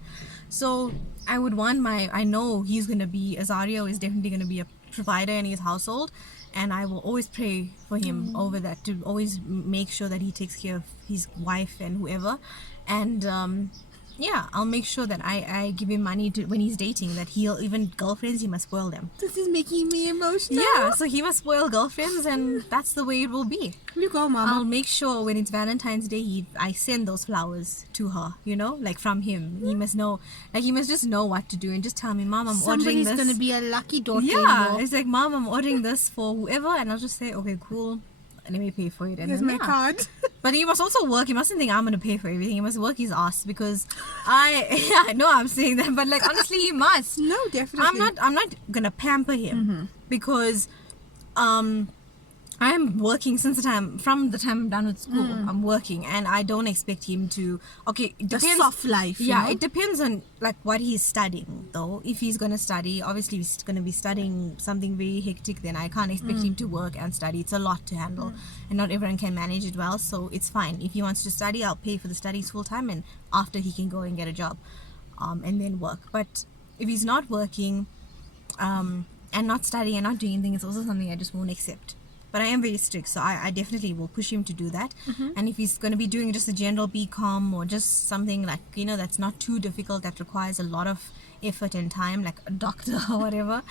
So I would want I know he's gonna be, Azario is definitely gonna be a provider in his household, and I will always pray for him over that, to always make sure that he takes care of his wife and whoever. And yeah, I'll make sure that I give him money to when he's dating, that even girlfriends, he must spoil them. This is making me emotional. Yeah, so he must spoil girlfriends, and that's the way it will be. You go, Mama. I'll make sure when it's Valentine's Day, I send those flowers to her, like from him. He must know, like he must just know what to do, and just tell me, Mom, I'm ordering this. Somebody's gonna be a lucky daughter. Yeah, it's like, Mom, I'm ordering this for whoever, and I'll just say, okay, cool. Let me pay for it. And here's then, my card. But he must also work. He mustn't think I'm going to pay for everything. He must work his ass, because I know I'm saying that, but like honestly, he must. No, definitely. I'm not going to pamper him, because I am working from the time I'm done with school. I'm working, and I don't expect him to. Okay, it depends. The soft life. Yeah, it depends on like what he's studying, though. If he's gonna study, obviously he's gonna be studying something very hectic. Then I can't expect him to work and study. It's a lot to handle, and not everyone can manage it well. So it's fine. If he wants to study, I'll pay for the studies full time, and after he can go and get a job, and then work. But if he's not working, and not studying and not doing anything, it's also something I just won't accept. But I am very strict, so I definitely will push him to do that. And if he's going to be doing just a general BCom, or just something like, that's not too difficult, that requires a lot of effort and time, like a doctor or whatever,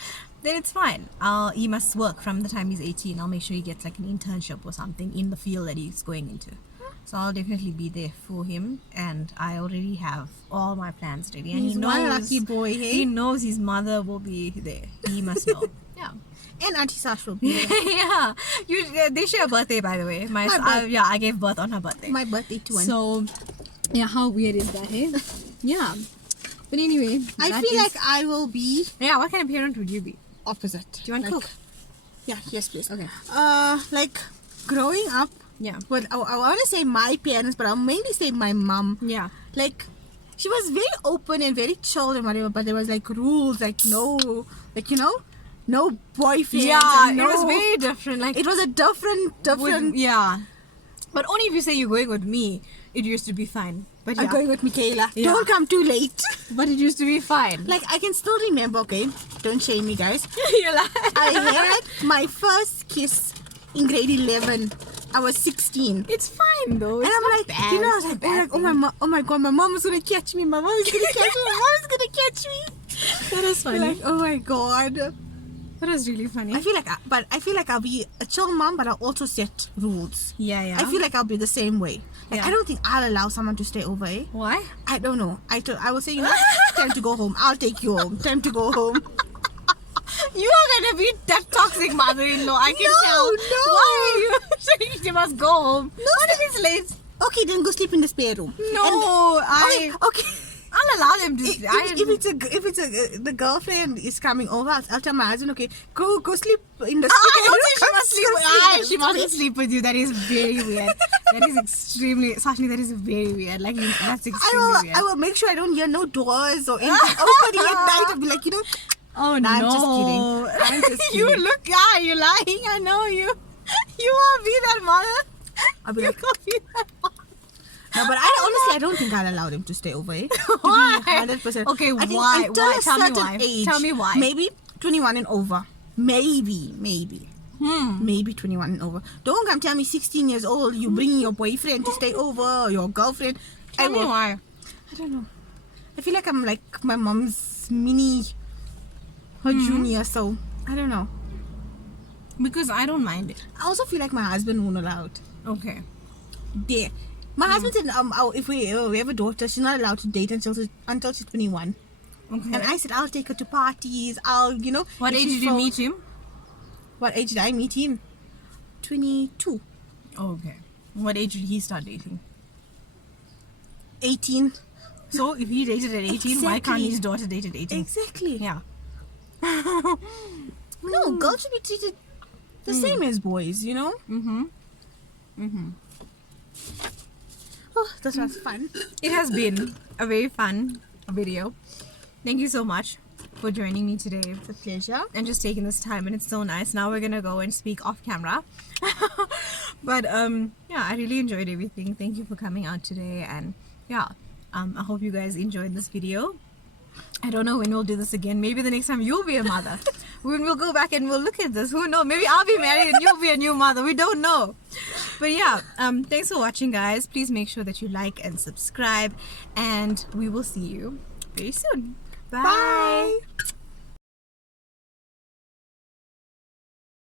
then it's fine. He must work from the time he's 18. I'll make sure he gets like an internship or something in the field that he's going into. So I'll definitely be there for him, and I already have all my plans ready. And he's one lucky boy, hey? He knows his mother will be there. He must know. Yeah. And Auntie Sash will be there. Yeah. They share a birthday, by the way. I gave birth on her birthday. My birthday too. So, yeah, how weird is that, hey? Yeah. But anyway, I feel like I will be... Yeah, what kind of parent would you be? Opposite. Do you want to cook? Yeah, yes please. Okay. Like, growing up... Yeah. But I want to say my parents, but I'll mainly say my mom. Yeah. Like, she was very open and very chill and whatever, but there was like rules, like no... Like, no boyfriend. Yeah, no, it was very different. Like, it was a different. Yeah, but only if you say you're going with me, it used to be fine. But I'm going with Michaela. Yeah. Don't come too late. But it used to be fine. Like, I can still remember. Okay, don't shame me, guys. You're like... I had my first kiss in grade 11. I was 16. It's fine though. And I'm like, bad. I was like, oh my god, my mom is gonna catch me. My mom is gonna catch me. My mom is gonna catch me. That is funny. Like, oh my god. That was really funny. I feel like I'll be a chill mom, but I'll also set rules. Yeah. I feel like I'll be the same way. Like, I don't think I'll allow someone to stay over. Eh? Why? I don't know. I will say, time to go home. I'll take you home. Time to go home. You are gonna be that toxic mother-in-law. I can tell. No. Why are you saying she must go home? No. What if it's late? Okay, then go sleep in the spare room. No, okay. I'll allow them to. If it's the girlfriend is coming over, I'll tell my husband, okay, go sleep in the I don't think she must sleep. She mustn't sleep with you. That is very weird. That is extremely, Shashni. That is very weird. Like that's extremely weird. I will make sure I don't hear no doors or anything opening at night. I'll be like, Oh no, no! I'm just kidding. I'm just kidding. You look, you're lying. I know you. You won't be that mother. I'll be like, Be that mother. no, but I don't think I'll allow them to stay over. Eh? Why? 100%. Okay, I think why? until Why? a Tell me certain why. age, Tell me why. Maybe 21 and over. Maybe. Maybe 21 and over. Don't come tell me 16 years old you bringing your boyfriend to stay over or your girlfriend. Tell me why. I don't know. I feel like I'm like my mom's mini, her junior. So I don't know. Because I don't mind it. I also feel like my husband won't allow it. Okay. There. My husband said, if we have a daughter, she's not allowed to date until she's 21. Okay. And I said, I'll take her to parties. What age did you meet him? What age did I meet him? 22. Okay. What age did he start dating? 18. So if he dated at 18, why can't his daughter date at 18? Exactly. Yeah. No, girls should be treated the same as boys, Oh, this was fun. It has been a very fun video. Thank you so much for joining me today. It's a pleasure. And just taking this time, and it's so nice. Now we're gonna go and speak off camera. But yeah, I really enjoyed everything. Thank you for coming out today, and yeah, I hope you guys enjoyed this video. I don't know when we'll do this again. Maybe the next time you'll be a mother. When we'll go back and we'll look at this. Who knows? Maybe I'll be married and you'll be a new mother. We don't know. But yeah, thanks for watching, guys. Please make sure that you like and subscribe, and we will see you very soon. Bye. Bye.